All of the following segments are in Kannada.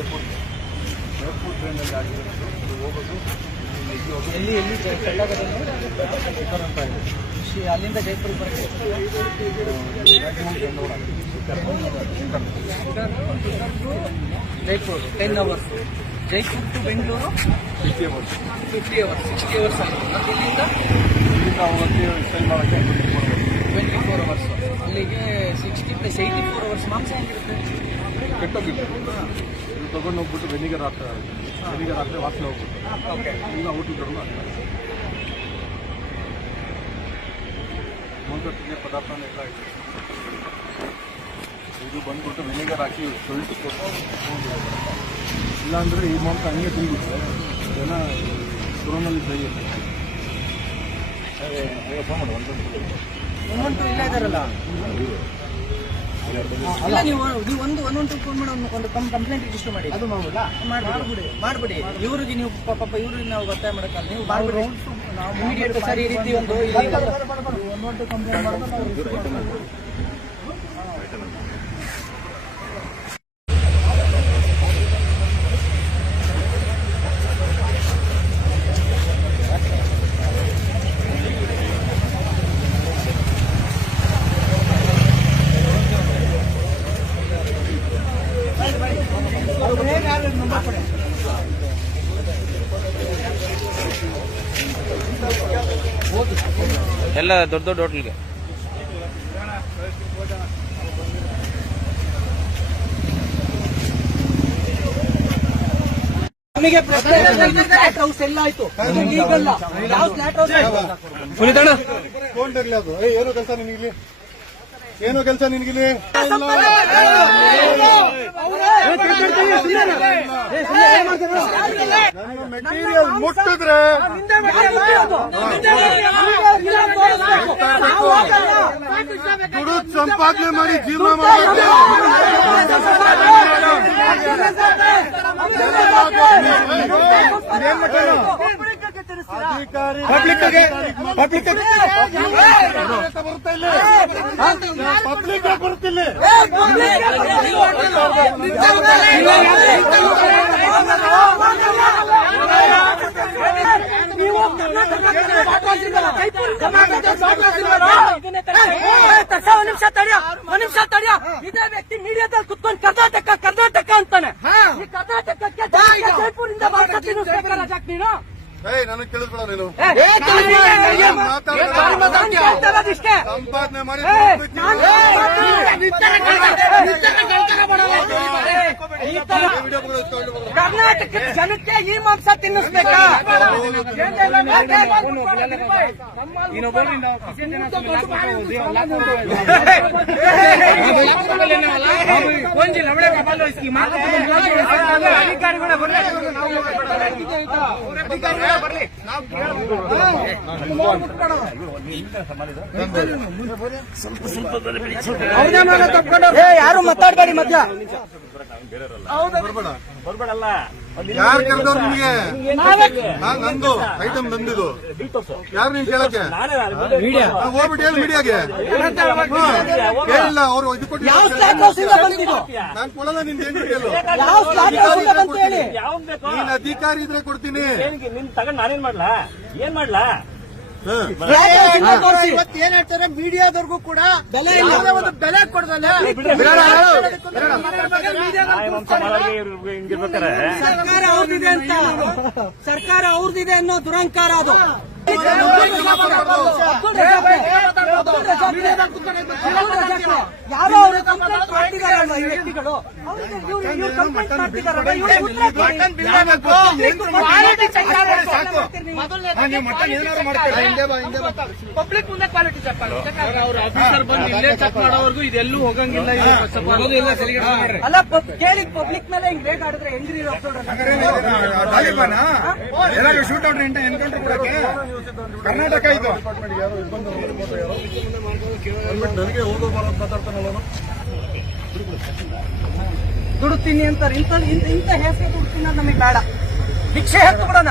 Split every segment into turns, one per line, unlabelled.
ಏರ್ಪೋರ್ಟ್ ಏರ್ಪೋರ್ಟ್ ಟ್ರೈನಲ್ಲಿ ಆಗಿರೋದು ಅದು ಹೋಗೋದು
ಎಲ್ಲಿ ಎಲ್ಲಿ?
ಶಿಖರ್ ಅಂತ ಇದೆ
ಅಲ್ಲಿಂದ ಜೈಪುರ ಬರಕ್ಕೆ Jaipur ten hours Jaipur to Bengaluru?
Fifty hours
fifty hours sixty hours ಆಗುತ್ತೆ ಮತ್ತೆ ಇಲ್ಲಿಂದ? ಟ್ವೆಂಟಿ ಫೋರ್ ಅವರ್ಸ್ ಅಲ್ಲಿಗೆ sixty plus eighty four hours ಮಾಂಸ ಹೆಂಗಿರುತ್ತೆ?
ಕೆಟ್ಟೋಗಿತ್ತು. ತಗೊಂಡು ಹೋಗ್ಬಿಟ್ಟು ವೆನಿಗರ್ ಹಾಕ್ತಾರೆ ವೆನಿಗರ್ ಹಾಕಿದ್ರೆ ವಾಸನೆ ಹೋಗ್ಬಿಟ್ಟು. ಇಲ್ಲ ಊಟಗಳು ಹಾಕ್ತಾರೆ ಮುಂದೆ ಪದಾರ್ಥನ ಎಲ್ಲ ಇದೆ ಇದು ಬಂದ್ಬಿಟ್ಟು ವೆನಿಗರ್ ಹಾಕಿ ತೊಳಿತು ಕೊಟ್ಟು ಇಲ್ಲಾಂದರೆ ಈ ಮಾಂಸ ಹಂಗೆ ತಿಂದಿದ್ರೆ ಜನ ಕೊರೋನಲ್ಲಿ ಸರಿ ಇರ್ತದೆ
ಒಂದೊಂದು ಇಲ್ಲ ಇದಾರಲ್ಲ? ಅಲ್ಲ ನೀವು ನೀವು ಒಂದು ಒಂದೊಂದು ಫೋನ್ ಮಾಡಿ ಒಂದು ಒಂದು ಕಂಪ್ಲೇಂಟ್ ರಿಜಿಸ್ಟರ್ ಮಾಡಿ. ಅದು ಮಾಡ್ಬಿಡಿ. ಮಾಡ್ಬಿಡಿ ಇವ್ರಿಗೆ ನೀವು ಪಾಪ ಪಾಪ ಇವ್ರಿಗೆ ನಾವು ಒತ್ತಾಯ ಮಾಡಕ್ಕಲ್ಲ ನೀವು ಮಾಡ್ಬಿಡಿ. ಇಮಿಡಿಯೇಟ್ ಸರ್ ಈ ರೀತಿ ಒಂದು ಇಲ್ಲಿ
ಎಲ್ಲ ದೊಡ್ಡ ದೊಡ್ಡ ಹೋಟ್ಲಿಗೆ.
ನಮಗೆ ಪ್ರಶ್ನೆ ಫ್ಲಾಟ್ ಹೌಸ್ ಎಲ್ಲ ಆಯ್ತು. ಈಗಲ್ಲ. ಯಾವ ಫ್ಲಾಟ್ ಹೌಸ್
ಫೋನ್ ಇರಲಿ ಅದು. ಏ ಏನು ಕೆಲಸ ನಿನಗಿಲ್ಲಿ ಏನು ಕೆಲಸ ನಿನಗಿಲ್ಲಿ? ನನ್ನ ಮೆಟೀರಿಯಲ್ ಮುಟ್ಟಿದ್ರೆ ದುಡ್ಡು ಸಂಪಾದನೆ ಮಾಡಿ ಜೀವನ ಮಾಡಬೇಕು. ಏನ್
ಒಂದ್ ನಿಮಿಷ ತಡಿಯ ಒಂದ್ ನಿಮಿಷ ತಡಿಯ ಇದೇ ವ್ಯಕ್ತಿ ಮೀಡಿಯಾದಲ್ಲಿ ಕುತ್ಕೊಂಡು ಕರ್ನಾಟಕ ಕರ್ನಾಟಕ ಅಂತಾನೆ ಈ ಕರ್ನಾಟಕಕ್ಕೆ ಜೈಪುರಿಂದ ಮಾತಾಡ್ತೀನಿ ನೀನು
ಏಯ್ ನನಗೆ ನೀನು
ಇಷ್ಟೇ
ಸಂಪಾದನೆ ಮಾಡಿ
ಕರ್ನಾಟಕದ ಜನಕ್ಕೆ ಈ ಮಾಂಸ ತಿನ್ನಿಸ್ಬೇಕಾ
ಏ, ಯಾರು ಮಾತಾಡ್ಬೇಡಿ ಮಧ್ಯ.
ಬರ್ಬೇಡ ಯಾರು ಕರೆದವ್ರು ನಿಮಗೆ? ನಾನ್ ನಂದು ಐಟಮ್ ನಂದಿದು ಯಾರು ನೀನ್ ಕೇಳಕ್ಕೆ? ಹೋಗ್ಬಿಟ್ಟು ಹೇಳಿ ಮೀಡಿಯಾಗೆ ಹೇಳಿಲ್ಲ ಅವರು ಇದು ಕೊಟ್ಟು ನಾನ್ ಕೊಡಲ್ಲ ನಿನ್ ಏನ್ ನೀನ್ ಅಧಿಕಾರಿ ಇದ್ರೆ ಕೊಡ್ತೀನಿ.
ನಿನ್ ತಗೊಂಡ್ ನಾನೇನ್ ಮಾಡ್ಲಾ? ಏನ್ ಮಾಡ್ಲಾ?
ಏನ್ ಹೇಳ್ತಾರೆ? ಮೀಡಿಯಾದವ್ರಿಗೂ ಕೂಡ
ಬೆಲೆ ಇಲ್ಲ.
ಒಂದು ಬೆಲೆ ಕೊಡದಲ್ಲ.
ಸರ್ಕಾರ ಅವ್ರದಿದೆ ಅಂತ. ಸರ್ಕಾರ ಅವ್ರದಿದೆ ಅನ್ನೋ ದುರಂಕಾರ ಅದು. ಯಾರೋ ಅವರು ಕಂಪ್ಲೇಂಟ್ ಮಾಡ್ತಿದಾರಲ್ವಾ ಈ ವ್ಯಕ್ತಿಗಳು. ಅವ್ರಿಗೆ ಇವ್ರು ಮುಂದೆ ಕ್ವಾಲಿಟಿ ಚೆಕ್ ಆಫೀಸರ್ ಬಂದು ಇಲ್ಲೇ
ಪಬ್ಲಿಕ್ ಮುಂದೆ ಕ್ವಾಲಿಟಿ ಚೆಕ್
ಅಲ್ಲ ಕೇಳಿ ಪಬ್ಲಿಕ್ ಮೇಲೆ ಹಿಂಗ್ ರೇಟ್ ಆಡಿದ್ರೆ ಹೆಂಗ್ರಿ
ಕರ್ನಾಟಕ ಇದು. ಅಂದ್ಬಿಟ್ಟು ನನಗೆ ಹೋಗೋ ಬರೋದು ಮಾತಾಡ್ತಾನಲ್ಲ ದುಡುತ್ತೀನಿ
ದುಡ್ತೀನಿ ಅಂತಾರೆ ಇಂಥ ಇಂಥ ಇಂಥ ಹೆಸರು ದುಡ್ಡು ನಮಗೆ ಬೇಡ. ಭಿಕ್ಷೆ ಹೆತ್ತು ಬಿಡೋಣ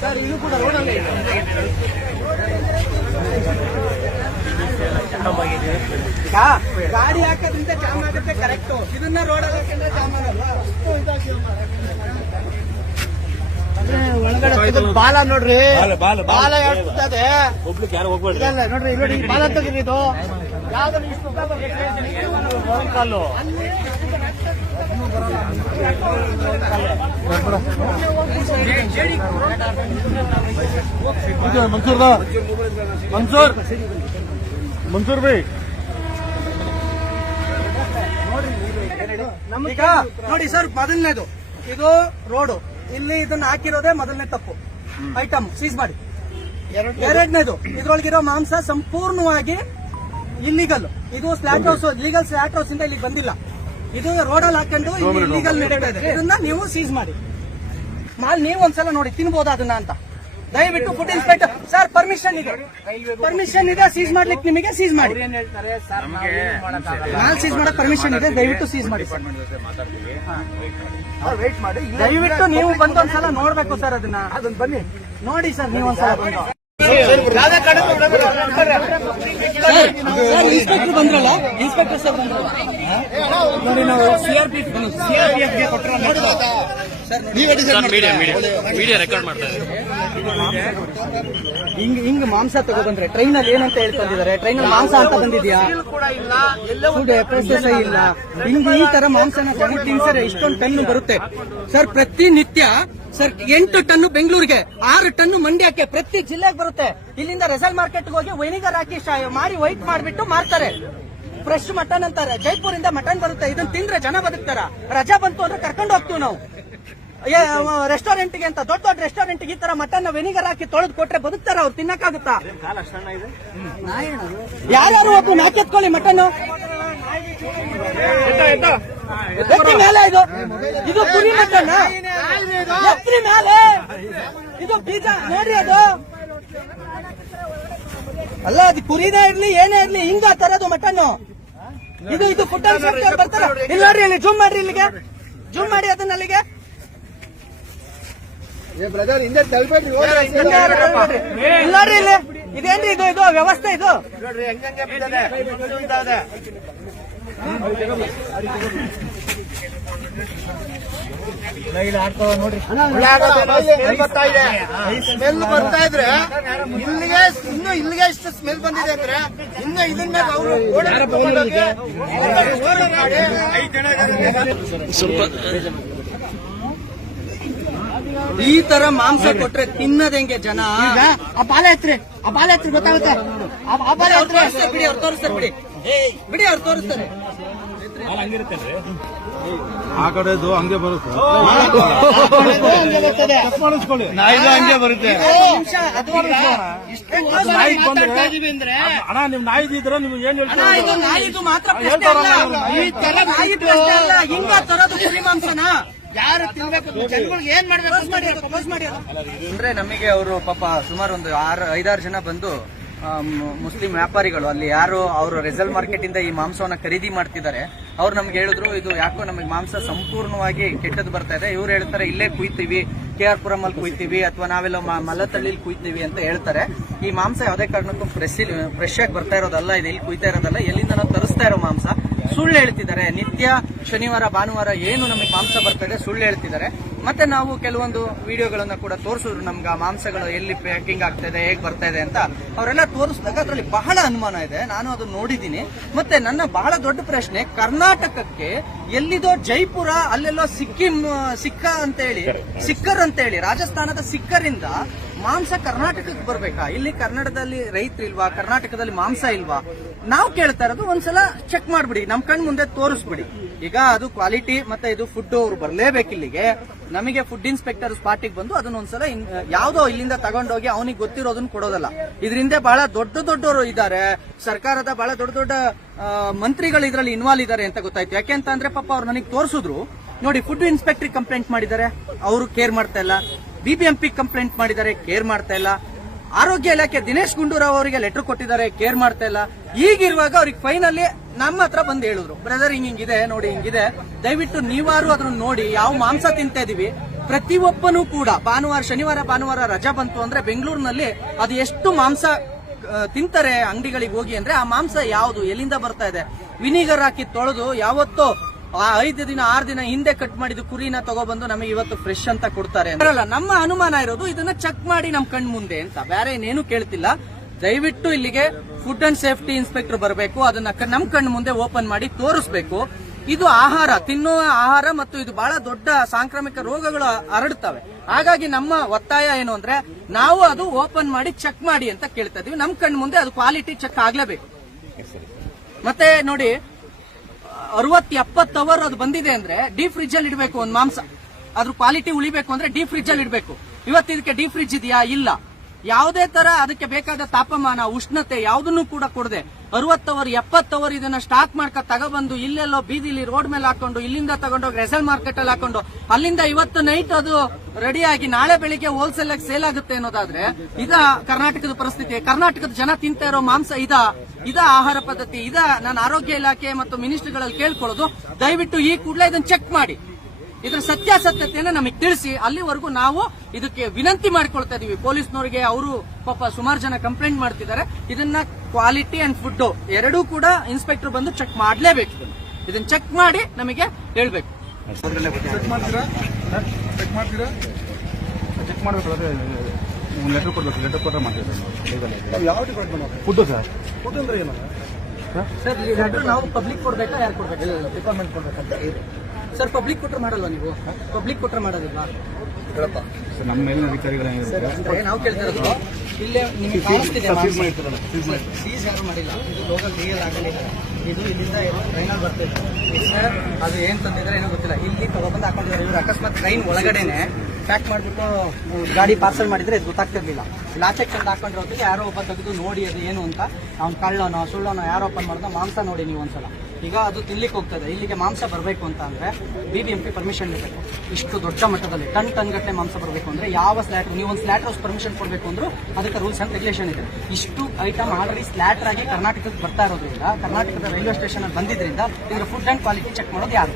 ಸರ್ ಇದು ಸರ್. ಕೂಡ ರೋಡಲ್ಲಿ ಗಾಡಿ ಹಾಕೋದ್ರಿಂದ ಜಾಮ್ ಆಗುತ್ತೆ ಕರೆಕ್ಟ್ ಇದನ್ನ ರೋಡ್ ಹಾಕೊಂಡ್ರೆ ಜಾಮ್ ಆಗಲ್ಲ ಬಾಲ ನೋಡ್ರಿ. ಬಾಲ ಹೇಳ್ತದೆ ಇಲ್ಲ ನೋಡ್ರಿ ನೋಡಿ ಬಾಲ ಇದು.
ಮನ್ಸೂರ್ ಮನ್ಸೂರ್? ಮನ್ಸೂರ್
ಬೈ. ನೋಡಿ ಸರ್ ಮೊದಲನೇದು. ಇದು ರೋಡು. ಇಲ್ಲಿ ಇದನ್ನ ಹಾಕಿರೋದೇ ಮೊದಲನೇ ತಪ್ಪು. ಐಟಮ್ ಸೀಸ್ ಮಾಡಿ. ಎರಡನೇದು. ಇದ್ರೊಳಗಿರೋ ಮಾಂಸ ಸಂಪೂರ್ಣವಾಗಿ ಇಲ್ಲಿಗಲ್ ಇದು slaughter house legal slaughter house ಇಂದ ಇಲ್ಲಿಗೆ ಬಂದಿಲ್ಲ. ಇದು ರೋಡಲ್ಲಿ ಹಾಕೊಂಡು ಇಲ್ಲಿಗಲ್ ನಡೀತಾ ಇದೆ. ಇದನ್ನ ನೀವು ಸೀಸ್ ಮಾಡಿ. ಮಾಲ್ ನೀವು ಒಂದ್ಸಲ ನೋಡಿ ತಿನ್ಬೋದಾ ಅದನ್ನ ಅಂತ. ದಯವಿಟ್ಟು ಫುಡ್ ಇನ್ಸ್ಪೆಕ್ಟರ್ ಸರ್ ಪರ್ಮಿಷನ್ ಇದೆ. ಪರ್ಮಿಷನ್ ಇದೆ ಸೀಸ್ ಮಾಡ್ಲಿಕ್ಕೆ ನಿಮಗೆ ಸೀಸ್ ಮಾಡಿ. ಮಾಲ್ ಸೀಸ್ ಮಾಡೋ ಪರ್ಮಿಷನ್ ಇದೆ ದಯವಿಟ್ಟು ಸೀಸ್ ಮಾಡಿ ಸರ್ ದಯವಿಟ್ಟು ನೀವು ಬಂದು ಒಂದ್ಸಲ ನೋಡ್ಬೇಕು ಸರ್ ಅದನ್ನ. ಅದನ್ನ ಬನ್ನಿ. ನೋಡಿ ಸರ್ ನೀವು ಒಂದ್ಸಲ ಬಂದು ಸರ್ ಇನ್ಸ್ಪೆಕ್ಟರ್ ಬಂದ್ರಲ್ಲ ಇನ್ಸ್ಪೆಕ್ಟರ್ ಸರ್ ಬಂದ್ರಲ್ಲ ನೋಡಿ ನಾವು ಸಿಆರ್ಪಿಎಫ್ ಸಿಆರ್ಪಿಎಫ್ಗೆ
ಮೀಡಿಯಾ ರೆಕಾರ್ಡ್ ಮಾಡ್ತಾ
ಹಿಂಗ್ ಹಿಂಗ್ ಮಾಂಸ ತಗೊಬಂದ್ರೆ ಟ್ರೈನ್ ಅಲ್ಲಿ ಏನಂತ ಹೇಳ್ಕೊಂಡಿದ್ದಾರೆ ಟ್ರೈನ್ ಅಲ್ಲಿ ಮಾಂಸ ಅಂತ ಬಂದಿದ್ಯಾ? ಫುಡ್ ಇಲ್ಲ. ಹಿಂಗ್ ಈ ತರ ಮಾಂಸನ ಜನಕ್ಕೆ ತಿನ್ಸರೆ ಇಷ್ಟೊಂದು ಟನ್ ಬರುತ್ತೆ. ಸರ್, ಪ್ರತಿನಿತ್ಯ ಸರ್, ಎಂಟು ಟನ್ ಬೆಂಗಳೂರಿಗೆ, ಆರು ಟನ್ ಮಂಡ್ಯಕ್ಕೆ ಪ್ರತಿ ಜಿಲ್ಲೆಗೆ ಬರುತ್ತೆ. ಇಲ್ಲಿಂದ ರೆಸಲ್ ಮಾರ್ಕೆಟ್ ಹೋಗಿ ವೈನಿಗರ್ ಹಾಕಿ ಮಾರಿ ವೈಟ್ ಮಾಡ್ಬಿಟ್ಟು ಮಾರ್ತಾರೆ. ಫ್ರೆಶ್ ಮಟನ್ ಅಂತಾರೆ. ಜೈಪುರಿಂದ ಮಟನ್ ಬರುತ್ತೆ. ಇದನ್ನ ತಿಂದ್ರೆ ಜನ ಬದುಕ್ತಾರ. ರಜಾ ಬಂತು ಅಂದ್ರೆ ಕರ್ಕೊಂಡು ಹೋಗ್ತೀವಿ ನಾವು. ರೆಸ್ಟೋರೆಂಟ್ಗೆ ಅಂತ ದೊಡ್ಡ ದೊಡ್ಡ ರೆಸ್ಟೋರೆಂಟ್ ಈ ತರ ಮಟನ್ ವೆನಿಗರ್ ಹಾಕಿ ತೊಳೆದು ಕೊಟ್ರೆ ಬದುಕ್ತಾರ ಅವ್ರು ತಿನ್ನಕ್ಕಾಗುತ್ತಾ? ಯಾರ್ಯಾರು ಒಬ್ಬ ನಾಕೆತ್ಕೊಳ್ಳಿ ಮಟನ್ ಎತ್ತಿ ಮೇಲೆ ಇದು. ಇದು ಕುರಿ ಮಟನ್ ಎತ್ತಿ ಮೇಲೆ. ಇದು ಬೀಜ ನೋಡ್ರಿ ಅದು. ಅಲ್ಲ ಅದು ಕುರಿನೇ ಇರ್ಲಿ ಏನೇ ಇರ್ಲಿ ಹಿಂಗ ತರದು ಮಟನ್ ಇದು ಇದು ಫುಡ್ ಬರ್ತಾರ. ಇಲ್ಲಿ ನೋಡ್ರಿ ಇಲ್ಲಿ ಜೂಮ್ ಮಾಡ್ರಿ ಇಲ್ಲಿಗೆ. ಜೂಮ್ ಮಾಡಿ ಅದನ್ನ ಅಲ್ಲಿಗೆ. ನೋಡ್ರಿ. ಇಲ್ಲಿ ಇದೇನ್ರಿ ಇದು ಇದು ವ್ಯವಸ್ಥೆ ಇದು
ಸ್ಮೆಲ್ ಬರ್ತಾ ಇದ್ರೆ ಇಲ್ಲಿಗೆ ಇನ್ನು ಇಲ್ಲಿಗೆ ಇಷ್ಟು ಸ್ಮೆಲ್ ಬಂದಿದೆ ಅಂದ್ರೆ ಇನ್ನು ಇದನ್ನ ಅವರು ಈ ತರ ಮಾಂಸ ಕೊಟ್ರೆ ತಿನ್ನದಂಗೆ ಜನ? ಆ ಬಾಲ ಎತ್ರಿ ಆ ಬಾಲ ಎತ್ರಿ ಗೊತ್ತಾಗುತ್ತೆ. ಆ ಬಾಲ ತೋರಿಸ್ತಾರೆ ಬಿಡಿ ಅವ್ರು ತೋರಿಸ್ತಾರೆ ಬಿಡಿ. ಬಿಡಿ ಅವ್ರು ತೋರಿಸ್ತಾರೆ.
ಆ ಕಡೆದು ಹಂಗೆ ಬರುತ್ತೆ.
ಹಂಗೆ ಬರ್ತದೆ
ನಾಯಿದು ಹಂಗೆ ಬರುತ್ತೆ.
ಒಂದು ನಿಮಿಷ ಅದು ಇಷ್ಟು ಮೋಸ
ಬಂದ್ರೆ- ಅಣ್ಣ ನಿಮ್ ನಾಯಿದಿದ್ರೆ ಇದ್ರೆ ನೀವು ಏನ್
ನಾಯಿದು ಮಾತ್ರ ಈ ತರ ನಾಯಿ ಹಿಂಗ ತರೋದು ಕುರಿ ಮಾಂಸನ.
ಯಾರು ತಿನ್ಬೇಕು? ಜನಗಳಿಗೆ ಏನ್ ಮಾಡ್ಬೇಕು. ಅಂದ್ರೆ ನಮಗೆ ಅವರು ಪಾಪ ಸುಮಾರು ಒಂದು ಆರು ಐದಾರು ಜನ ಬಂದು ಆ, ಮುಸ್ಲಿಂ ವ್ಯಾಪಾರಿಗಳು ಅಲ್ಲಿ ಯಾರು ಅವರು ರೆಸಲ್ ಮಾರ್ಕೆಟ್ ಇಂದ ಈ ಮಾಂಸವನ್ನ ಖರೀದಿ ಮಾಡ್ತಿದ್ದಾರೆ. ಅವ್ರು ನಮ್ಗೆ ಹೇಳಿದ್ರು ಇದು ಯಾಕೋ ನಮಗೆ ಮಾಂಸ ಸಂಪೂರ್ಣವಾಗಿ ಕೆಟ್ಟದ್ದು ಬರ್ತಾ ಇದೆ. ಇವ್ರು ಹೇಳ್ತಾರೆ ಇಲ್ಲೇ ಕುಯ್ತೀವಿ ಕೆ ಆರ್ ಪುರಂ ಅಲ್ಲಿ ಕುಯ್ತೀವಿ ಅಥವಾ ನಾವೆಲ್ಲ ಮ- ಮಲ್ಲತಳ್ಳಿಲಿ ಕುಯ್ತೀವಿ ಅಂತ ಹೇಳ್ತಾರೆ. ಈ ಮಾಂಸ ಯಾವುದೇ ಕಾರಣಕ್ಕೂ ಫ್ರೆಶ್ ಫ್ರೆಶ್ ಆಗಿ ಬರ್ತಾ ಇರೋದಲ್ಲ ಇದು ಇಲ್ಲಿ ಕುಯ್ತಾ ಇರೋದಲ್ಲ ಎಲ್ಲಿಂದ ನಾವು ತರಿಸ್ತಾ ಇರೋ ಮಾಂಸ? ಸುಳ್ಳು ಹೇಳ್ತಿದ್ದಾರೆ. ನಿತ್ಯ ಶನಿವಾರ ಭಾನುವಾರ ಏನು ನಮಗೆ ಮಾಂಸ ಬರ್ತದೆ ಸುಳ್ಳು ಹೇಳ್ತಿದ್ದಾರೆ. ಮತ್ತೆ ನಾವು ಕೆಲವೊಂದು ವಿಡಿಯೋಗಳನ್ನ ಕೂಡ ತೋರಿಸಿದ್ರು ನಮ್ಗೆ ಆ ಮಾಂಸಗಳು ಎಲ್ಲಿ ಪ್ಯಾಕಿಂಗ್ ಆಗ್ತಾ ಇದೆ ಹೇಗೆ ಬರ್ತಾ ಇದೆ ಅಂತ ಅವರೆಲ್ಲ ತೋರಿಸಿದಾಗ ಅದರಲ್ಲಿ ಬಹಳ ಅನುಮಾನ ಇದೆ. ನಾನು ಅದನ್ನ ನೋಡಿದ್ದೀನಿ. ಮತ್ತೆ ನನ್ನ ಬಹಳ ದೊಡ್ಡ ಪ್ರಶ್ನೆ ಕರ್ನಾಟಕಕ್ಕೆ ಎಲ್ಲಿದೋ ಜೈಪುರ ಅಲ್ಲೆಲ್ಲೋ ಸಿಕ್ಕಿಂ ಸಿಕ್ಕ ಅಂತ ಹೇಳಿ ಸಿಕ್ಕರ್ ಅಂತ ಹೇಳಿ ರಾಜಸ್ಥಾನದ ಸಿಕ್ಕರಿಂದ
ಮಾಂಸ ಕರ್ನಾಟಕಕ್ಕೆ ಬರ್ಬೇಕಾ? ಇಲ್ಲಿ ಕನ್ನಡದಲ್ಲಿ ರೈತರಿಲ್ವಾ ಕರ್ನಾಟಕದಲ್ಲಿ ಮಾಂಸ ಇಲ್ವಾ? ನಾವು ಕೇಳ್ತಾ ಇರೋದು ಒಂದ್ಸಲ ಚೆಕ್ ಮಾಡ್ಬಿಡಿ. ನಮ್ ಕಣ್ ಮುಂದೆ ತೋರಿಸ್ಬಿಡಿ. ಈಗ ಅದು ಕ್ವಾಲಿಟಿ ಮತ್ತೆ ಇದು ಫುಡ್ ಅವ್ರು ಬರ್ಲೇಬೇಕು ಇಲ್ಲಿಗೆ. ನಮಗೆ ಫುಡ್ ಇನ್ಸ್ಪೆಕ್ಟರ್ ಪಾರ್ಟಿಗೆ ಬಂದು ಅದನ್ನ ಇನ್- ಯಾವ್ದೋ ಇಲ್ಲಿಂದ ತಗೊಂಡೋಗಿ ಅವನಿಗೆ ಗೊತ್ತಿರೋದನ್ನ ಕೊಡೋದಲ್ಲ. ಇದರಿಂದ ಬಹಳ ದೊಡ್ಡ ದೊಡ್ಡವರು ಇದ್ದಾರೆ. ಸರ್ಕಾರದ ಬಹಳ ದೊಡ್ಡ ದೊಡ್ಡ ಮಂತ್ರಿಗಳು ಇದರಲ್ಲಿ ಇನ್ವಾಲ್ವ್ ಇದ್ದಾರೆ ಅಂತ ಗೊತ್ತಾಯ್ತು. ಯಾಕೆ ಅಂತ ಅಂದ್ರೆ ಪಾಪ ಅವ್ರು ನನಗೆ ತೋರಿಸಿದ್ರು. ನೋಡಿ ಫುಡ್ ಇನ್ಸ್ಪೆಕ್ಟರ್ ಕಂಪ್ಲೇಂಟ್ ಮಾಡಿದ್ದಾರೆ. ಅವರು ಕೇರ್ ಮಾಡ್ತಾ ಇಲ್ಲ. ಬಿಬಿಎಂಪಿ ಕಂಪ್ಲೇಂಟ್ ಮಾಡಿದ್ದಾರೆ ಕೇರ್ ಮಾಡ್ತಾ ಇಲ್ಲ. ಆರೋಗ್ಯ ಇಲಾಖೆ ದಿನೇಶ್ ಗುಂಡೂರಾವ್ ಅವರಿಗೆ ಲೆಟರ್ ಕೊಟ್ಟಿದ್ದಾರೆ, ಕೇರ್ ಮಾಡ್ತಾ ಇಲ್ಲ. ಈಗಿರುವಾಗ ಅವ್ರಿಗೆ ಫೈನಲಿ ನಮ್ಮ ಹತ್ರ ಬಂದು ಹೇಳಿದ್ರು. ಬ್ರದರ್ ಹಿಂಗ್ ಹಿಂಗಿದೆ ನೋಡಿ ಹಿಂಗಿದೆ ದಯವಿಟ್ಟು ನೀವಾರು ಅದನ್ನ ನೋಡಿ, ಯಾವ ಮಾಂಸ ತಿಂತಾ ಇದೀವಿ. ಪ್ರತಿಯೊಬ್ಬನೂ ಕೂಡ ಭಾನುವಾರ, ಶನಿವಾರ, ಭಾನುವಾರ ರಜಾ ಬಂತು ಅಂದ್ರೆ ಬೆಂಗಳೂರಿನಲ್ಲಿ ಅದು ಎಷ್ಟು ಮಾಂಸ ತಿಂತಾರೆ ಅಂಗಡಿಗಳಿಗೆ ಹೋಗಿ ಅಂದ್ರೆ ಆ ಮಾಂಸ ಯಾವುದು, ಎಲ್ಲಿಂದ ಬರ್ತಾ ಇದೆ? ವಿನಿಗರ್ ಹಾಕಿ ತೊಳೆದು ಯಾವತ್ತೋ ಆ ಐದು ದಿನ, ಆರು ದಿನ ಹಿಂದೆ ಕಟ್ ಮಾಡಿದ ಕುರಿನ ತಗೊಬಂದು ನಮಗೆ ಇವತ್ತು ಫ್ರೆಶ್ ಅಂತ ಕೊಡ್ತಾರೆ ನಮ್ಮ ಅನುಮಾನ ಇರೋದು ಇದನ್ನ ಚೆಕ್ ಮಾಡಿ ನಮ್ ಕಣ್ ಮುಂದೆ ಅಂತ. ಬೇರೆ ಇನ್ನೇನು ಕೇಳ್ತಿಲ್ಲ. ದಯವಿಟ್ಟು ಇಲ್ಲಿಗೆ ಫುಡ್ ಅಂಡ್ ಸೇಫ್ಟಿ ಇನ್ಸ್ಪೆಕ್ಟರ್ ಬರಬೇಕು. ಅದನ್ನ ನಮ್ ಕಣ್ ಮುಂದೆ ಓಪನ್ ಮಾಡಿ ತೋರಿಸ್ಬೇಕು. ಇದು ಆಹಾರ ತಿನ್ನುವ ಆಹಾರ ಮತ್ತು ಇದು ಬಹಳ ದೊಡ್ಡ ಸಾಂಕ್ರಾಮಿಕ ರೋಗಗಳು ಹರಡ್ತವೆ. ಹಾಗಾಗಿ ನಮ್ಮ ಒತ್ತಾಯ ಏನು ಅಂದ್ರೆ, ನಾವು ಅದು ಓಪನ್ ಮಾಡಿ ಚೆಕ್ ಮಾಡಿ ಅಂತ ಕೇಳ್ತಾ ಇದೀವಿ. ನಮ್ ಕಣ್ ಮುಂದೆ ಅದು ಕ್ವಾಲಿಟಿ ಚೆಕ್ ಆಗ್ಲೇಬೇಕು. ಮತ್ತೆ ನೋಡಿ ಅರವತ್ ಎಪ್ಪತ್ತು ಅವರ್ ಅದು ಬಂದಿದೆ ಅಂದ್ರೆ ಡೀಪ್ ಫ್ರಿಜ್ ಅಲ್ಲಿ ಇಡಬೇಕು ಒಂದು ಮಾಂಸ. ಅದ್ರ ಕ್ವಾಲಿಟಿ ಉಳಿಬೇಕು ಅಂದ್ರೆ ಡೀಪ್ ಫ್ರಿಜ್ ಅಲ್ಲಿ ಇಡಬೇಕು. ಇವತ್ತು ಇದಕ್ಕೆ ಡೀಪ್ ಫ್ರಿಜ್ ಇದೆಯಾ? ಇಲ್ಲ. ಯಾವುದೇ ತರ ಅದಕ್ಕೆ ಬೇಕಾದ ತಾಪಮಾನ, ಉಷ್ಣತೆ ಯಾವುದನ್ನು ಕೂಡ ಕೊಡದೆ ಅರವತ್ತು ಅವರ್, ಎಪ್ಪತ್ತು ಅವರ್ ಇದನ್ನ ಸ್ಟಾಕ್ ಮಾಡ್ಕ ತಗೊಬಂದು ಇಲ್ಲೆಲ್ಲೋ ಬೀದಿಲಿ ರೋಡ್ ಮೇಲೆ ಹಾಕೊಂಡು, ಇಲ್ಲಿಂದ ತಗೊಂಡೋಗಿ ರೆಸಲ್ ಮಾರ್ಕೆಟ್ ಅಲ್ಲಿ ಹಾಕೊಂಡು, ಅಲ್ಲಿಂದ ಇವತ್ತು ನೈಟ್ ಅದು ರೆಡಿ ಆಗಿ ನಾಳೆ ಬೆಳಿಗ್ಗೆ ಹೋಲ್ಸೇಲ್ ಆಗಿ ಸೇಲ್ ಆಗುತ್ತೆ ಅನ್ನೋದಾದ್ರೆ ಇದ ಕರ್ನಾಟಕದ ಪರಿಸ್ಥಿತಿ. ಕರ್ನಾಟಕದ ಜನ ತಿಂತಾ ಇರೋ ಮಾಂಸ ಇದ. ಇದ ಆಹಾರ ಪದ್ಧತಿ, ಇದ ನಾನು ಆರೋಗ್ಯ ಇಲಾಖೆ ಮತ್ತು ಮಿನಿಸ್ಟರ್ಗಳಲ್ಲಿ ಕೇಳ್ಕೊಳ್ಳೋದು. ದಯವಿಟ್ಟು ಈ ಕೂಡಲೇ ಇದನ್ನ ಚೆಕ್ ಮಾಡಿ. ಇದ್ರ ಸತ್ಯಾಸತ್ಯತೆಯನ್ನು ನಮಗೆ ತಿಳಿಸಿ ಅಲ್ಲಿವರೆಗೂ ನಾವು ಇದಕ್ಕೆ ವಿನಂತಿ ಮಾಡ್ಕೊಳ್ತಾ ಇದೀವಿ. ಪೊಲೀಸ್ನವರಿಗೆ ಅವರು ಪಾಪ ಸುಮಾರು ಜನ ಕಂಪ್ಲೇಂಟ್ ಮಾಡ್ತಿದ್ದಾರೆ. ಇದನ್ನ ಕ್ವಾಲಿಟಿ ಅಂಡ್ ಫುಡ್ ಎರಡೂ ಕೂಡ ಇನ್ಸ್ಪೆಕ್ಟರ್ ಬಂದು ಚೆಕ್ ಮಾಡಲೇಬೇಕು ಇದನ್ನ. ಚೆಕ್ ಮಾಡಿ ನಮಗೆ ಹೇಳ್ಬೇಕು.
ಚೆಕ್ ಮಾಡ್ತೀರಾ? ಚೆಕ್ ಮಾಡ್ತೀರಾ?
ಚೆಕ್ ಮಾಡಬೇಕು ಅದೇ ಒಂದು ಲೆಟರ್ ಕೊಡಬೇಕು ಲೆಟರ್ ಕೊಟ್ಟರೆ ಮಾಡ್ತೀವಿ
ನಾವು ಯಾವ ಡಿಪಾರ್ಟ್ಮೆಂಟ್
ಫುಡ್ಡು ಸರ್.
ಫುಡ್ ಅಂದ್ರೆ ಏನು?
ಸರ್ ನಾವು ಪಬ್ಲಿಕ್ ಕೊಡ್ಬೇಕಾ ಯಾರು ಕೊಡ್ಬೇಕು? ಡಿಪಾರ್ಟ್ಮೆಂಟ್ ಕೊಡ್ಬೇಕಂತ ಸರ್ ಪಬ್ಲಿಕ್ ಕೊಟ್ಟರೆ ಮಾಡಲ್ವಾ ನೀವು? ಪಬ್ಲಿಕ್ ಕೊಟ್ಟರೆ ಮಾಡೋದಿಲ್ವಾ?
ಹೇಳಪ್ಪ
ಸರ್ ನಮ್ಮ ಮೇಲಿನ ಅಧಿಕಾರಿಗಳೇನಿದೆ
ಅಂದ್ರೆ ನಾವು ಕೇಳ್ತಾ ಇರೋದು ಇಲ್ಲೇ ನಿಮಗೆ ಕಾಣಿಸ್ತಿದೆ ಸೀಸ್ ಯಾರು ಮಾಡಿಲ್ಲ? ಇದು ಲೋಕಲ್ ರಿಯಲ್ ಆಗಲಿಲ್ಲ ಇದು ಇಲ್ಲಿಂದ ಟ್ರೈನಲ್ಲಿ ಬರ್ತಿದೆ ಸರ್ ಅದು ಏನು ತಂದಿದ್ರೆ ಏನೋ ಗೊತ್ತಿಲ್ಲ. ಇಲ್ಲಿ ತಗೊಬಂದು ಹಾಕೊಂಡಿದ್ದಾರೆ. ಇವರು ಅಕಸ್ಮಾತ್ ಟ್ರೈನ್ ಒಳಗಡೆನೆ ಪ್ಯಾಕ್ ಮಾಡಿಬಿಟ್ಟು ಗಾಡಿ ಪಾರ್ಸಲ್ ಮಾಡಿದ್ರೆ ಇದು ಗೊತ್ತಾಗ್ತಿರ್ಲಿಲ್ಲ. ಲಾಚೆಕ್ ಚಂದ ಹಾಕೊಂಡ್ರೆ ಹೊತ್ತಿಗೆ ಯಾರೋ ಒಬ್ಬ ತೆಗೆದು ನೋಡಿ ಅದು ಏನು ಅಂತ ಅವ್ನು ಕಳ್ಳೋನೋ ಸುಳ್ಳೋನೋ ಯಾರೋ ಓಪನ್ ಮಾಡ್ದ ಮಾಂಸ ನೋಡಿ ನೀವು ಒಂದ್ಸಲ. ಈಗ ಅದು ತಿನ್ಲಿಕ್ಕೆ ಹೋಗ್ತದೆ. ಇಲ್ಲಿಗೆ ಮಾಂಸ ಬರಬೇಕು ಅಂತ ಅಂದ್ರೆ B B M P permission ಇರಬೇಕು. ಇಷ್ಟು ದೊಡ್ಡ ಮಟ್ಟದಲ್ಲಿ ಟನ್ ಟನ್ ಗಟ್ಟಲೆ ಮಾಂಸ ಬರಬೇಕು ಅಂದ್ರೆ ಯಾವ ಸ್ಲ್ಯಾಟ್ ನೀವು ಒಂದು ಸ್ಲ್ಯಾಟ್ ಹೌಸ್ ಪರ್ಮಿಷನ್ ಕೊಡಬೇಕು ಅಂದ್ರೂ ಅದಕ್ಕೆ ರೂಲ್ಸ್ ಅಂಡ್ ರೆಗ್ಯುಲೇಷನ್ ಇದೆ. ಇಷ್ಟು ಐಟಮ್ ಆಲ್ರೆಡಿ ಸ್ಲ್ಯಾಟರ್ ಆಗಿ ಕರ್ನಾಟಕಕ್ಕೆ ಬರ್ತಾ ಇರೋದ್ರಿಂದ ಕರ್ನಾಟಕದ ರೈಲ್ವೆ ಸ್ಟೇಷನ್ ಅಲ್ಲಿ ಬಂದಿದ್ರಿಂದ ಇದ್ರ ಫುಡ್ ಅಂಡ್ ಕ್ವಾಲಿಟಿ ಚೆಕ್ ಮಾಡೋದು ಯಾರು?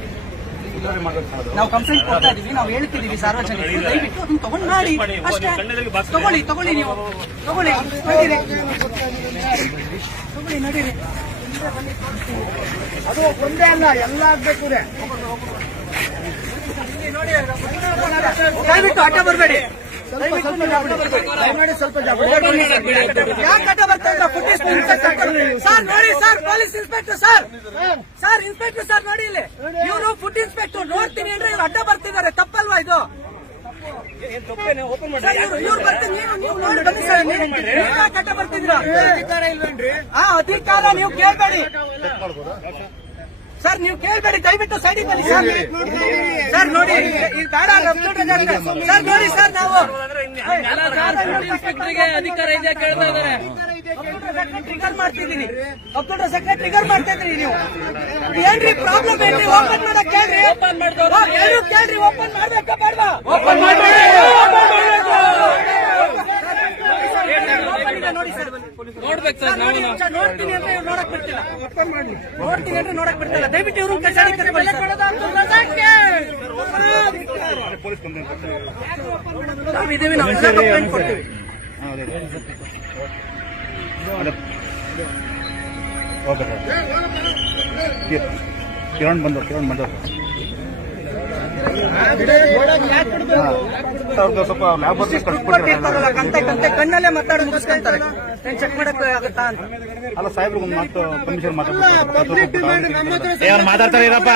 ನಾವು ಕಂಪ್ಲೇಂಟ್ ಕೊಡ್ತಾ ಇದೀವಿ ನಾವು ಹೇಳ್ತಿದೀವಿ ಸಾರ್ವಜನಿಕರು ದಯವಿಟ್ಟು ಅದನ್ನ ತಗೊಂಡ್ ಮಾಡಿ. ಅಷ್ಟೇ. ತಗೊಳ್ಳಿ ತಗೊಳ್ಳಿ ನೀವು. ತಗೊಳ್ಳಿ ನಡೀರಿ. ತಗೊಳ್ಳಿ ನಡೀರಿ.
ಅದು ಒಂದೇ ಅಲ್ಲ ಎಲ್ಲ ಆಗ್ಬೇಕು
ದಯವಿಟ್ಟು ಅಡ್ಡ ಬರಬೇಡಿ.
ದಯಮಾಡಿ ಸ್ವಲ್ಪ
ಯಾಕೆ ಅಡ್ಡ ಬರ್ತಾ ಇಲ್ಲ ಫುಡ್ ಇನ್ಸ್ಪೆಕ್ಟರ್ ಸರ್ ನೋಡಿ sir police inspector sir sir inspector sir ನೋಡಿ ಇಲ್ಲಿ. ಇವರು ಫುಡ್ ಇನ್ಸ್ಪೆಕ್ಟರ್ ನೋಡ್ತೀನಿ ಅಂದ್ರೆ ಇವ್ರು ಅಡ್ಡ ಬರ್ತಿದ್ದಾರೆ. ತಪ್ಪಲ್ವಾ ಇದು? ಆ ಅಧಿಕಾರ ನೀವು ಕೇಳ್ಬೇಡಿ. ಸರ್ ನೀವು ಕೇಳ್ಬೇಡಿ. ದಯವಿಟ್ಟು ಸೈಡಿಗೆ ಬನ್ನಿ ಸರ್. ಸರ್ ನೋಡಿ. ಈ ಬೇಡ ಸರ್ ನೋಡಿ ಸರ್ ನಾವು ಇನ್ಸ್ಪೆಕ್ಟರ್ಗೆ ಅಧಿಕಾರ ಇದೆ ಕೇಳ್ತಾ ಇದ್ದಾರೆ? ಟ್ರಿಗರ್ ಮಾಡ್ತಿದ್ದೀನಿ. ಕಂಪ್ಯೂಟರ್ ಸೆಕ್ರೆಟರಿ ಟ್ರಿಗರ್ ಮಾಡ್ತಾ ಇದ್ರಿ ನೀವು. ಏನ್ರಿ ಪ್ರಾಬ್ಲಮ್ ಏನ್ರಿ? ಓಪನ್ ಮಾಡಕ್ ಕೇಳ್ರಿ. ಓಪನ್ ಮಾಡ್ದವ್ರು ಕೇಳ್ರಿ? ಓಪನ್ ಮಾಡ್ಬೇಕ ಬೇಡವಾ? ಓಪನ್ ನೋಡಿ ಸರ್ ನೋಡ್ಬೇಕು ಸರ್ ನೋಡ್ತೀನಿ ಅಂದ್ರೆ ಇವ್ರು ನೋಡಕ್ ಬಿಡ್ತಿಲ್ಲ. ನೋಡ್ತೀನಿ ಅಂದ್ರೆ ನೋಡಕ್ ಬಿಡ್ತಿಲ್ಲ. ದಯವಿಟ್ಟು ಇವರು ನಾವಿದ್ದೀವಿ ನಾವು ಕಂಪ್ಲೇಂಟ್ ಕೊಡ್ತೀವಿ.
ಓಕೆ ಸರ್ ಕಿರಣ್ ಬಂದವ್ರು ಕಿರಣ್ ಬಂದವ್ರು ಸ್ವಲ್ಪ ಲ್ಯಾಬ್
ಕಣ್ಣಲ್ಲೇ ಮಾತಾಡೋದು ಚೆಕ್ ಮಾಡಕ್ ಆಗುತ್ತಾ ಅಂತ.
ಅಲ್ಲ ಸಾಹೇಬ್ರಿಗೆ ಒಂದು ಮಾತು ಪರ್ಮಿಷನ್ ಮಾತಾಡ್ತಾರೆ
ಮಾತಾಡ್ತಾರೆ ಇರಪ್ಪ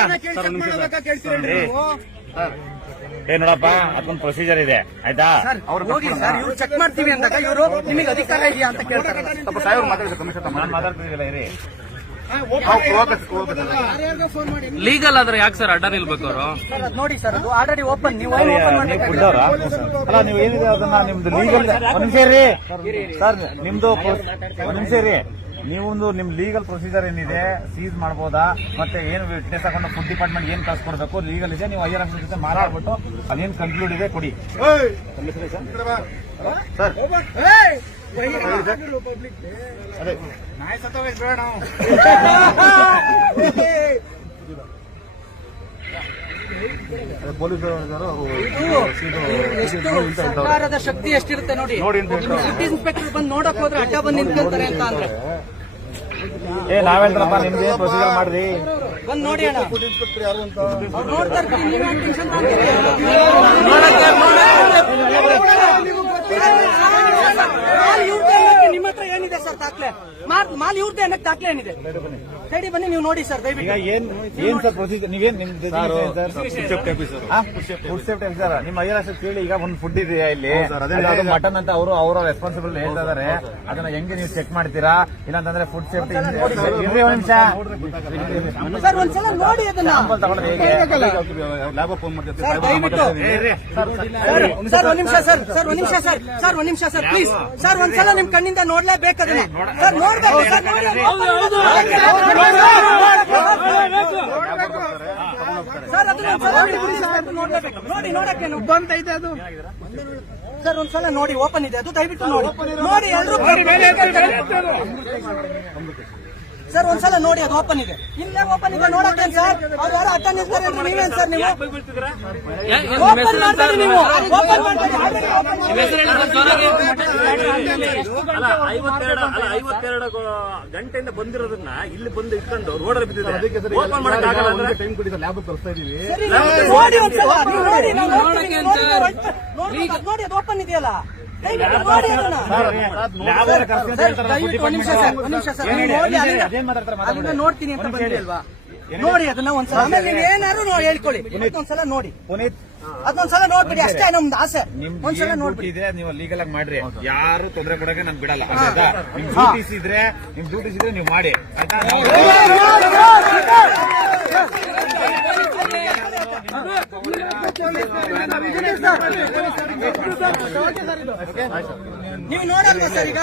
ಏ ನೋಡಪ್ಪ ಅದೊಂದು ಪ್ರೊಸೀಜರ್ ಇದೆ. ಆಯ್ತಾ?
ಹೋಗಿ ಸರ್ ಇವ್ರು ಚೆಕ್ ಮಾಡ್ತೀವಿ ಅಂದಾಗ ಇವರು ನಿಮಗೆ ಅಧಿಕಾರ ಇದೆಯಾ ಅಂತ ಕೇಳ್ತಾರೆ.
ಸ್ವಲ್ಪ ಸಾಹೇಬ್ರು ಮಾತಾಡಿ ಕಮಿಷನ್
ಮಾತಾಡ್ತಿದ್ದೀರಲ್ಲ ಇರಿ.
ಲೀಗಲ್ ಆದ್ರೆ ಯಾಕೆ ಸರ್ ಅಡ್ಡ ನಿಲ್ಬೇಕು ಅವರು
ಸರ್ ಅದು ನೋಡಿ ಸರ್ ಅದು ಆಲ್ರೆಡಿ ಓಪನ್ ನೀವು ಓಪನ್
ಅಲ್ಲ ನೀವು ಏನಿದೆ ಅದನ್ನ ನಿಮ್ದು ಲೀಗಲ್ ಒಂದ್ ಸರ್ ನಿಮ್ದು ಒಂದ್ ಇರಿ ನೀವೊಂದು ನಿಮ್ ಲೀಗಲ್ ಪ್ರೊಸೀಜರ್ ಏನಿದೆ ಸೀಸ್ ಮಾಡ್ಬೋದಾ ಮತ್ತೆ ಏನು ವಿಟ್ನೆಸ್ ತಗೊಂಡು ಫುಡ್ ಡಿಪಾರ್ಟ್ಮೆಂಟ್ ಏನ್ ಕಳ್ಸ್ಕೊಡ್ಬೇಕು ಲೀಗಲ್ ಇದೆ ನೀವು ಐಆರ್ ಆಫೀಸ್ ಜೊತೆ ಮಾರಾಡ್ಬಿಟ್ಟು ಅದೇನ್ ಕನ್ಕ್ಲೂಡ್ ಇದೆ ಕೊಡಿ
ಏಯ್!
ಸರ್ಕಾರದ ಶಕ್ತಿ ಎಷ್ಟಿರುತ್ತೆ ನೋಡಿ ಸಿಟಿ ಇನ್ಸ್ಪೆಕ್ಟರ್ ಬಂದು ನೋಡಕ್ ಹೋದ್ರೆ ಅಡ್ಡ ಬಂದು ನಿಂತ್ಕೊಂತಾರೆ ಅಂತ ಅಂದ್ರೆ
ಏ ನಾವೇಳ್ತಾರಪ್ಪ ಪ್ರೊಸೀಜರ್ ಮಾಡ್ರಿ
ಬಂದ್ ನೋಡಿ ಅಣ್ಣ
ಫುಡ್
ಮಾಲ್ ಇವ್ರದ್ದು ನಿಮ್ಮ ಹತ್ರ ಏನಿದೆ ಸರ್ ದಾಖಲೆ? ಮಾಲ್ ಮಾಲ್ ಏನಕ್ಕೆ ದಾಖಲೆ ಏನಿದೆ? ಸೈಡಿ ಬನ್ನಿ ನೀವು ನೋಡಿ ಸರ್
ಈಗ
ದಯವಿಟ್ಟು
ಏನ್ ಏನ್ ಸರ್? ಪ್ರೊಸೀಜರ್ ನೀವೇನ್ ನಿಮ್ದು ಫುಡ್ ಸೇಫ್ಟಿ ಆಫೀಸರ್ ನಿಮ್ಮ ಆಫೀಸ್ ಕೇಳಿ ಈಗ ಒಂದು ಫುಡ್ ಇದೆಯಾ ಇಲ್ಲಿ? ಮಟನ್ ಅಂತ ಅವರು ಅವರ ರೆಸ್ಪಾನ್ಸಿಬಲ್ ಹೇಳ್ತಾ ಇದಾರೆ. ಅದನ್ನ ಹೆಂಗೆ ನೀವು ಚೆಕ್ ಮಾಡ್ತೀರಾ? ಇಲ್ಲಾಂತಂದ್ರೆ ಫುಡ್ ಸೇಫ್ಟಿ ಇರ್ರಿ ಒಂದ್ ನಿಮಿಷ.
ಸರ್ ಒಂದ್ಸಲ ನೋಡಿ ಅದನ್ನ.
ಸ್ಯಾಂಪಲ್ ತಗೊಂಡ್ರೆ ಹೇಗೆ?
ಲ್ಯಾಬ್ ಫೋನ್ ಮಾಡ್ತೀವಿ
ಸರ್ ಸರ್ ಒಂದ್ ನಿಮಿಷ. ಸರ್ ಸರ್ ಒಂದ್ ನಿಮಿಷ ಸರ್ ಸರ್ ಒಂದ್ ನಿಮಿಷ ಸರ್ ಪ್ಲೀಸ್. ಸರ್ ಒಂದ್ಸಲ ನಿಮ್ ಕಣ್ಣಿಂದ ನೋಡ್ಲೇಬೇಕು ಅದನ್ನ. ಸರ್ ನೋಡ್ಬೇಕು ಸರ್ ಸರ್ ನೋಡಿ ನೋಡಕ್ಕೆ ಇದೆ ಅದು ಸರ್ ಒಂದ್ಸಲ ನೋಡಿ ಓಪನ್ ಇದೆ ಅದು ದಯವಿಟ್ಟು ನೋಡಿ ನೋಡಿ. ಎಲ್ಲರೂ ಸರ್ ಒಂದ್ಸಲ ನೋಡಿ ಅದು ಓಪನ್ ಇದೆ. ಇಲ್ಲೇ ಓಪನ್ ಇದೆ ನೋಡಕ್ಕೆ ಸರ್? ಅವ್ರು ಯಾರು ಅಡ್ಡ ನಿಲ್ತಾರೆ ನೀವೇನ್ ಸರ್ ನೀವು? ಓಪನ್ ಮಾಡ್ತಾರೆ ನೀವು. ಓಪನ್
ಐವತ್ತೆರಡು ಗಂಟೆಯಿಂದ ಬಂದಿರೋದನ್ನ ಇಲ್ಲಿ ಬಂದು ಇಟ್ಕೊಂಡು ರೋಡ್ ಬಿದ್ದಿದ್ದಾರೆ ಓಪನ್
ಟೈಮ್ ಕೊಡಿ ಲ್ಯಾಬ್ ಕಳಿಸ್ತಾ ಇದೀವಿ
ಒಂದ್ಸಲ ನೋಡಿ, ನೋಡಿ ಅದು ಓಪನ್ ಇದೆಯಲ್ಲ? ದಯವಿಟ್ಟು ಸರ್, ದಯವಿಟ್ಟು ಒಂದ್ ನಿಮಿಷ ಸರ್ ಒಂದ್ ನಿಮಿಷ ಸರ್ ನೋಡಿ ಅಲ್ಲಿಂದ-
ಅದೇನ್ ಮಾತಾಡ್ತಾರೆ
ಅಲ್ಲಿಂದ ನೋಡ್ತೀನಿ ಅಂತ ಬಂದಿಲ್ವಾ ಅಲ್ವಾ? ನೋಡಿ ಅದನ್ನ ಒಂದ್ಸಲ ಆಮೇಲೆ ನೀವು ಏನಾದ್ರು ನೋಡಿ ಹೇಳ್ಕೊಳ್ಳಿ. ಒಂದ್ಸಲ ನೋಡಿ.
ಪುನೀತ್
ಅದೊಂದ್ಸಲ ನೋಡ್ಬಿಡಿ ಅಷ್ಟೇ ನಮ್ದು ಆಸೆ. ಒಂದ್ಸಲ
ನೋಡ್ಬಿಟ್ಟಿದ್ರೆ
ನೋಡ್ಬಿಡಿ.
ಇದೆ ನೀವು ಲೀಗಲ್ ಆಗಿ ಮಾಡ್ರಿ. ಯಾರು ತೊಂದರೆ ಕೊಡಕ್ಕೆ ನಮ್ಗೆ ಬಿಡಲ್ಲ ನಿಮ್ ಡ್ಯೂಟೀಸ್ ಇದ್ರೆ ನಿಮ್ ಡ್ಯೂಟೀಸ್ ಇದ್ರೆ ನೀವು ಮಾಡಿ. ಆಯ್ತಾ? ನೀವು
ನೋಡಲ್ವಾ ಸರ್ ಈಗ?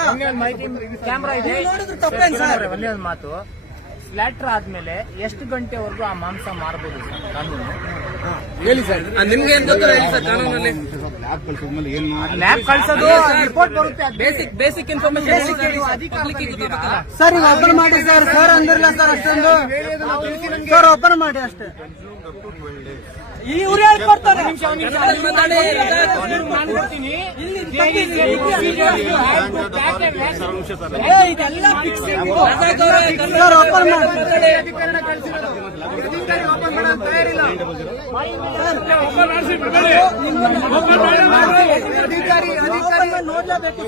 ನೀವು ನೋಡಿದ್ರು ತಪ್ಪೇನ್ ಸರ್?
ಒಂದೇ ಒಂದು ಮಾತು. ಸ್ಲ್ಯಾಟ್ರ್ ಆದ್ಮೇಲೆ ಎಷ್ಟು ಗಂಟೆವರೆಗೂ ಆ ಮಾಂಸ ಮಾರಬಹುದು ಸರ್? ಕಾನೂನು
ನಿಮ್ಗೆ ಏನ್ ಗೊತ್ತಿಲ್ಲ ಹೇಳಿ ಸರ್ ಕಾನೂನಲ್ಲಿ?
ಲ್ಯಾಬ್ ಕಳ್ಸಿದ್ಮೇಲೆ ಏನ್
ಲ್ಯಾಬ್ ಕಳ್ಸೋದು ರಿಪೋರ್ಟ್ ಬರುತ್ತೆ
ಬೇಸಿಕ್ ಬೇಸಿಕ್ ಇನ್ಫಾರ್ಮೇಶನ್
ಸರ್ ಈಗ ಓಪನ್ ಮಾಡಿ ಸರ್ ಸರ್ ಅಂದಿರಲ್ಲ ಸರ್ ಅಷ್ಟೊಂದು. ಸರ್ ಓಪನ್ ಮಾಡಿ ಅಷ್ಟೇ. ಇವ್ರು ಹೇಳ್ಕೊಡ್ತಾರೆ ಏ, ಇದೆಲ್ಲ ಅಧಿಕಾರಿ ಅಧಿಕಾರಿ ನೋಡ್ಲೇಬೇಕು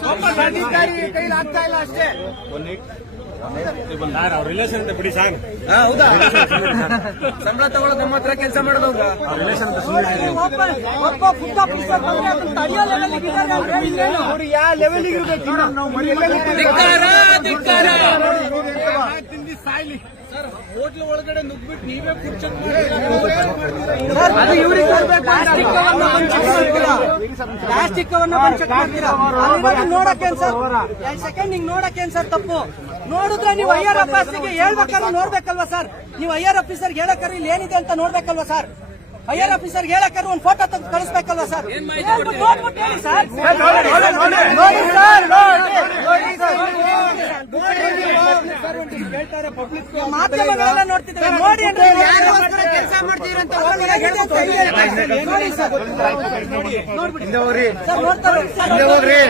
ಅಧಿಕಾರಿ ತಗೊಳ್ಳೋದು ನಮ್ಮ ಹತ್ರ ಕೆಲಸ ಮಾಡೋದು
ಒಬ್ಬ ಫುಡ್ ಆಫೀಸರ್ ಬಂದ್ರೆ ಅದನ್ನ ತಡೆಯೋ ಲೆವೆಲ್ಗೆ ಇದ್ದಾರೆ ಅಂದ್ರೆ ಇಲ್ಲೇನು?
ಧಿಕ್ಕಾರ ಧಿಕ್ಕಾರ
ಸರ್, ಅದು ಇವ್ರಿಗೆ ಕೊಡ್ಬೇಕು ಪ್ಲಾಸ್ಟಿಕ್ ಒಳಗಡೆ ನುಗ್ಬಿಟ್ಟು ನೀವೇ ಅಲ್ಲಿರೋದು ನೋಡಕ್ಕೇನ್ ಸರ್? ಸೆಕೆಂಡ್ ಹಿಂಗ್ ನೋಡಕ್ಕೇನ್ ಸರ್ ತಪ್ಪು? ನೋಡಿದ್ರೆ ನೀವು ಐ ಆರ್ ಆಫೀಸರ್ಗೆ ಹೇಳ್ಬೇಕಾದ್ರೆ ನೋಡ್ಬೇಕಲ್ವಾ ಸರ್? ನೀವು ಐ ಆರ್ ಆಫೀಸರ್ಗೆ ಹೇಳಕ್ಕಾರೆ ಇಲ್ಲಿ ಏನಿದೆ ಅಂತ ನೋಡ್ಬೇಕಲ್ವಾ ಸರ್? ಐ ಆಫೀಸರ್ ಹೇಳಕ್ಕಾದ್ರೆ ಹೇಳಕ್ಕಾರೆ ಒಂದು ಫೋಟೋ ತೆಗೆದು ಕಳಿಸ್ಬೇಕಲ್ಲ ಸರ್ ನೋಡ್ಬಿಟ್ಟು ಹೇಳಿ ಸರ್ ನೋಡಿ ಸರ್ ಮಾಧ್ಯಮಗಳೆಲ್ಲ ನೋಡ್ತಿದ್ದೇವೆ ನೋಡಿ ಅಂದ್ರೆ ಕೆಲಸ ಮಾಡ್ತೀರಿ ಅಂತ ನೋಡಿ ಸರ್ ಸರ್ ನೋಡ್ತಾರೆ ಸರ್, ನೋಡ್ತಾರೆ.